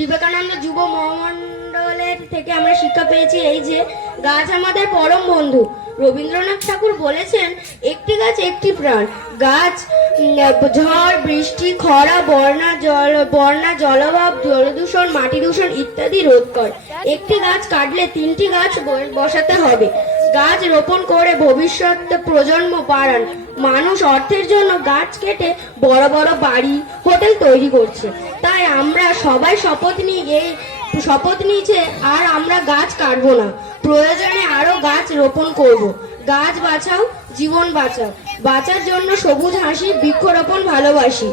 বিবেকানন্দ যুব মহামণ্ডলের থেকে আমরা শিক্ষা পেয়েছি এই যে গাছ আমাদের পরম বন্ধু। রবীন্দ্রনাথ ঠাকুর বলেছেন, একটি গাছ একটি প্রাণ। গাছ ঝড় বৃষ্টি খরা বন্যা জলভাব জলদূষণ মাটি দূষণ ইত্যাদি রোধ করে। একটি গাছ কাটলে 3টি গাছ বসাতে হবে। গাছ রোপণ করে ভবিষ্যৎ প্রজন্ম বাড়ান। মানুষ অর্থের জন্য গাছ কেটে বড় বড় বাড়ি হোটেল তৈরি করছে। তাই আমরা সবাই শপথ নিই এই শপথ নিয়েছে আর আমরা গাছ কাটবো না, প্রয়োজনে আরো গাছ রোপণ করব। গাছ বাঁচাও, জীবন বাঁচাও, বাঁচার জন্য সবুজ হাসি, বৃক্ষরোপণ ভালোবাসি।